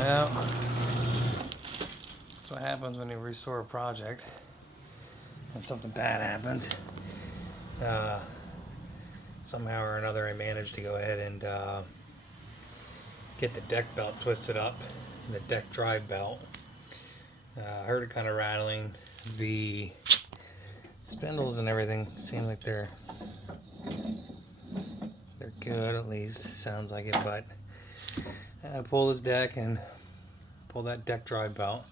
Well, that's what happens when you restore a project and something bad happens. Somehow or another I managed to go ahead and get the deck belt twisted up, the deck drive belt. I heard it kind of rattling. The spindles and everything seem like they're good, at least sounds like it, but I pull this deck and pull that deck drive belt,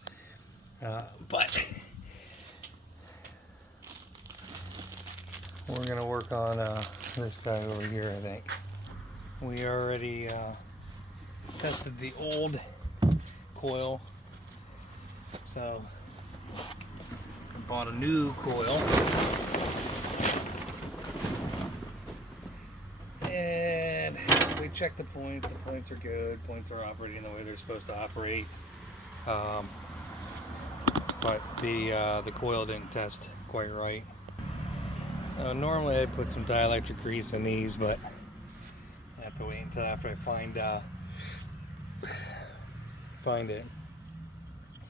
but we're gonna work on this guy over here. I think we already tested the old coil, so I bought a new coil. And we checked the points. The points are good. Points are operating the way they're supposed to operate. But the coil didn't test quite right. Normally I'd put some dielectric grease in these, but I have to wait until after I find it.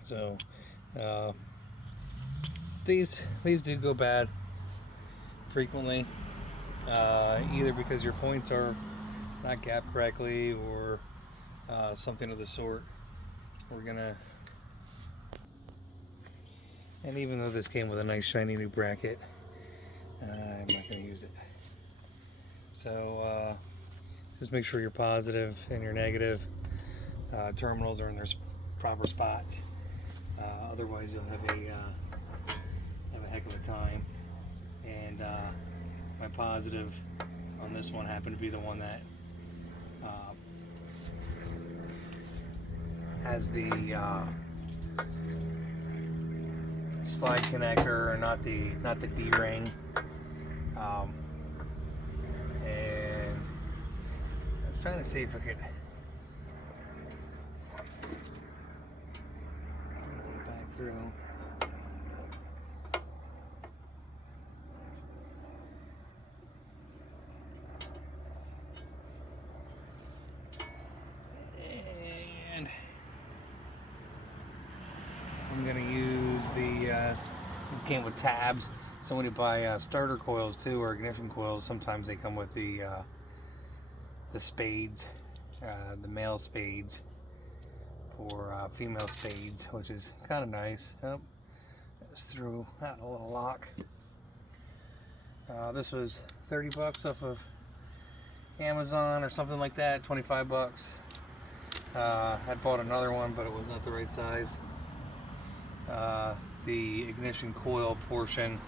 So these do go bad frequently. Either because your points are not gapped correctly or something of the sort. And even though this came with a nice shiny new bracket, I'm not going to use it. So just make sure your positive and your negative terminals are in their proper spots. Otherwise you'll have a heck of a time. And my positive on this one happened to be the one that has the slide connector, or not the D-ring. And I was trying to see if I could get back through. I'm going to use these came with tabs. So when you buy starter coils too, or ignition coils, sometimes they come with the spades, the male spades for female spades, which is kind of nice. Oh, it's through that little lock. This was 30 bucks off of Amazon or something like that, 25 bucks. I'd bought another one, but it was not the right size. The ignition coil portion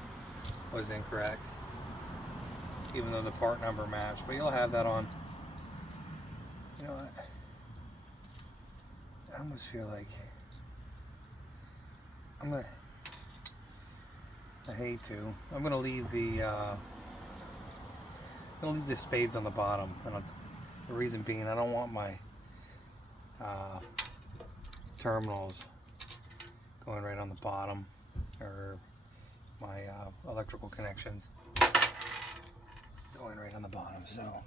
was incorrect, even though the part number matched. But you'll have that on. You know what? I almost feel like I hate to. I'm gonna leave the spades on the bottom, and the reason being, I don't want my terminals going right on the bottom, or my electrical connections going right on the bottom. So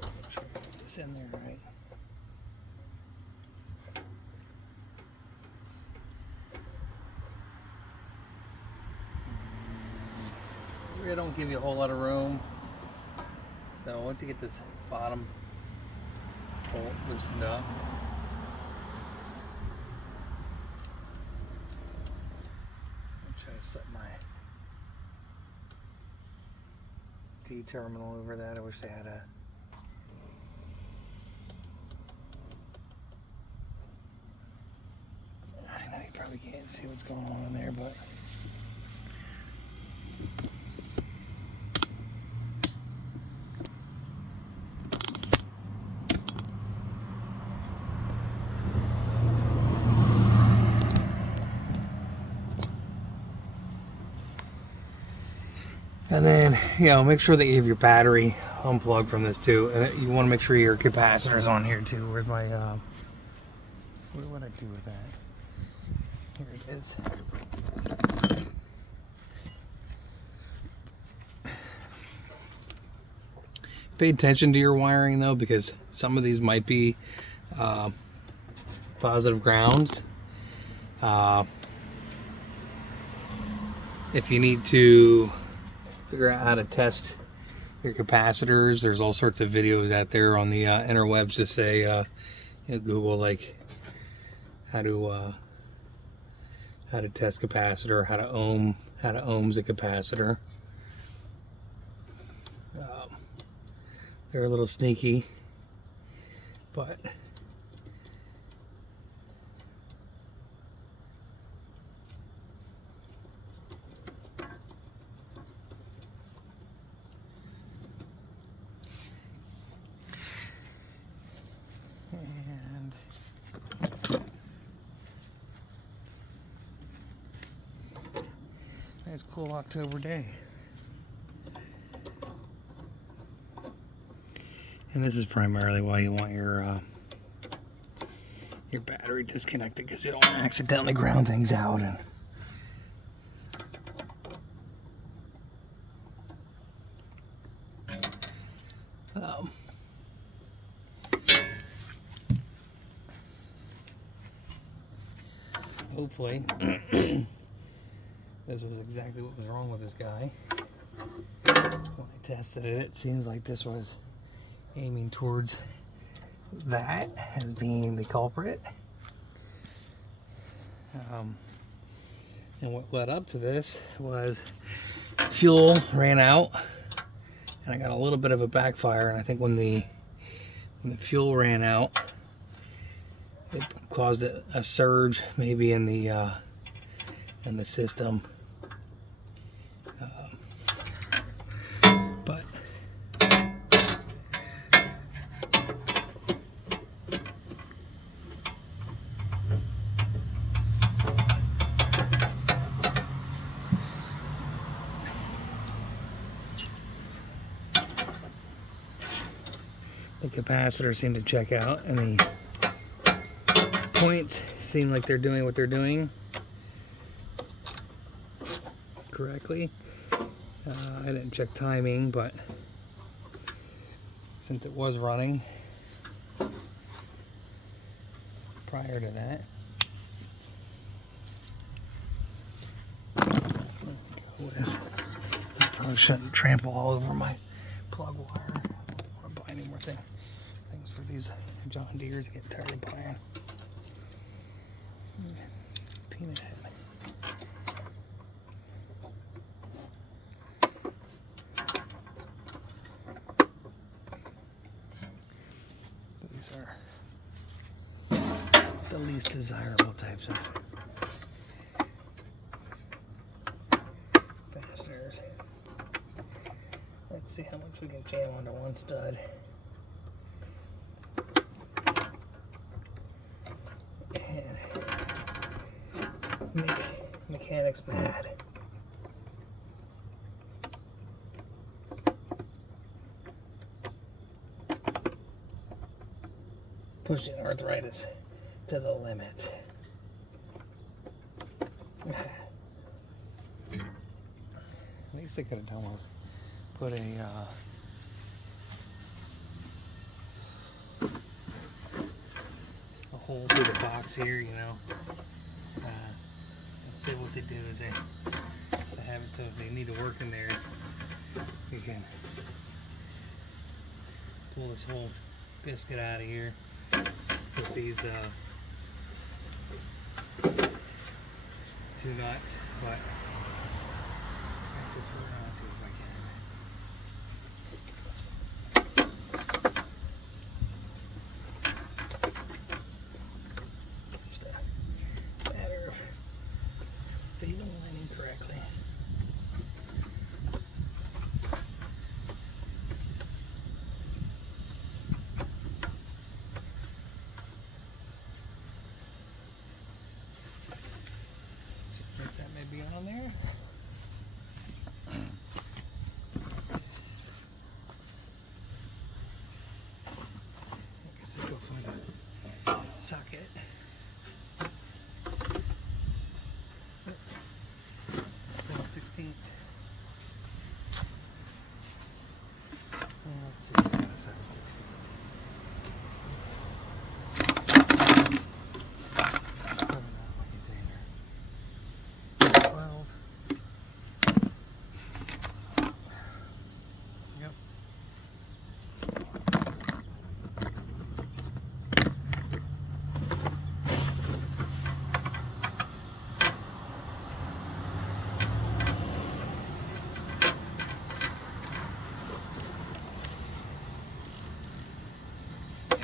make sure I get this in there right. They don't give you a whole lot of room, so once you get this bottom bolt loosened up, set my D terminal over that. I wish they had a I know you probably can't see what's going on in there, but and then, you know, make sure that you have your battery unplugged from this too. And you want to make sure your capacitor's on here too. Where's my, what would I do with that? Here it is. Pay attention to your wiring though, because Some of these might be positive grounds. If you need to figure out how to test your capacitors, there's all sorts of videos out there on the interwebs to say, Google like how to test capacitor, how to ohms a capacitor. They're a little sneaky, but nice cool October day. And this is primarily why you want your battery disconnected, because you don't want to accidentally ground things out. And hopefully this was exactly what was wrong with this guy. When I tested it, it seems like this was aiming towards that as being the culprit. And what led up to this was fuel ran out, and I got a little bit of a backfire. And I think when the fuel ran out, it caused a surge maybe in the system. But the capacitor seemed to check out, and the points seem like they're doing what they're doing correctly. I didn't check timing, but since it was running prior to that, I probably shouldn't trample all over my plug wire. I don't want to buy any more things for these John Deeres. Get tired of buying. Peanut head. These are the least desirable types of fasteners. Let's see how much we can jam onto one stud. And make mechanics mad. Pushing arthritis to the limit. At least they could have done was put a hole through the box here, you know. Instead, what they do is they have it so if they need to work in there, you can pull this whole biscuit out of here with these 2 nuts, but I prefer not to if I can. Just a matter of feeding lining correctly. That may be on there. I guess I'll go find a socket. 7/16. Let's see if I got a 7/16.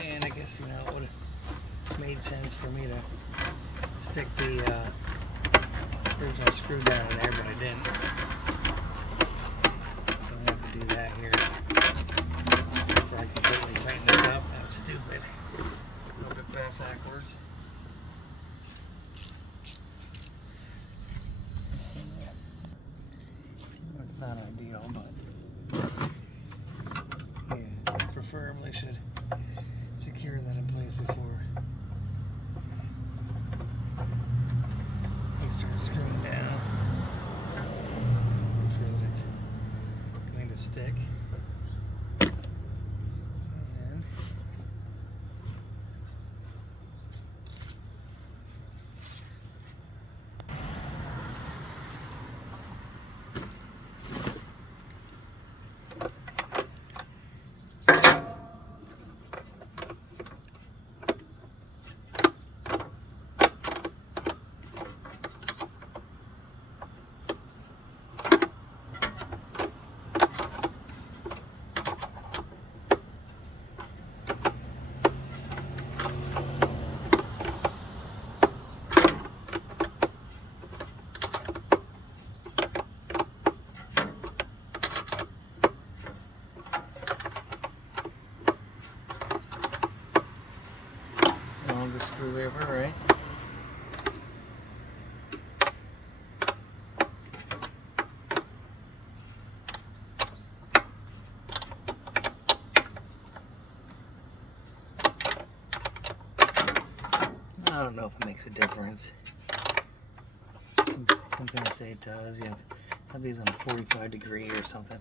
And I guess, you know, it would have made sense for me to stick the original screw down in there, but I didn't. So I have to do that here before I completely tighten this up. That was stupid. A little bit past backwards. It's not ideal, but yeah, preferably should secure that in place before I start screwing down. Make sure that it's going to stick. And the screwdriver, right? I don't know if it makes a difference. Some kind of say it does. You have to have these on a 45 degree or something.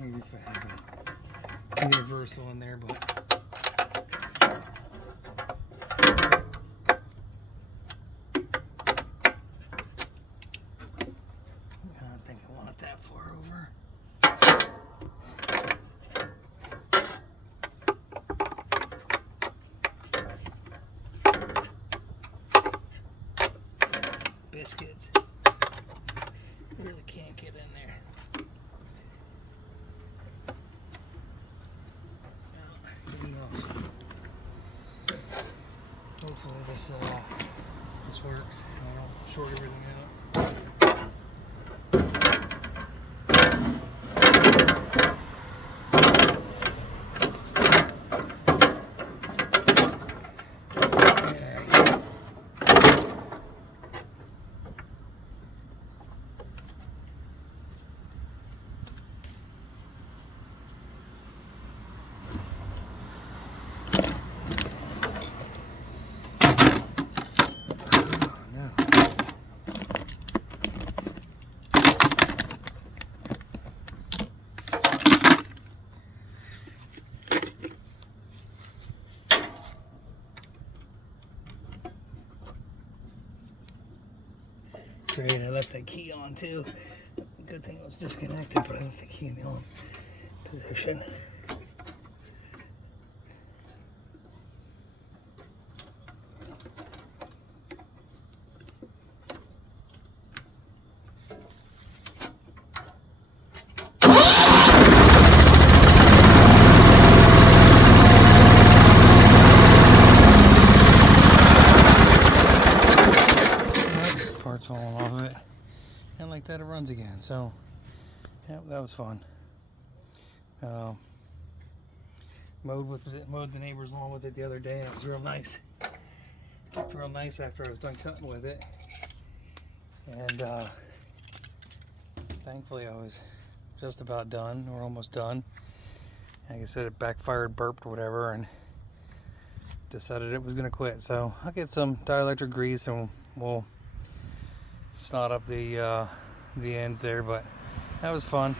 Maybe if I have a universal in there, but I don't think I want it that far over. Biscuits really can't get in there. Hopefully this works and I don't short everything out. Great, I left that key on too. Good thing it was disconnected, but I left the key in the on position. Parts falling off of it, and like that it runs again. So yeah, that was fun. Mowed the neighbor's lawn with it the other day. It was real nice. Looked real nice after I was done cutting with it, and thankfully I was just about done, or almost done. Like I said, it backfired, burped, whatever, and decided it was gonna quit. So I'll get some dielectric grease and we'll snot up the ends there, but that was fun.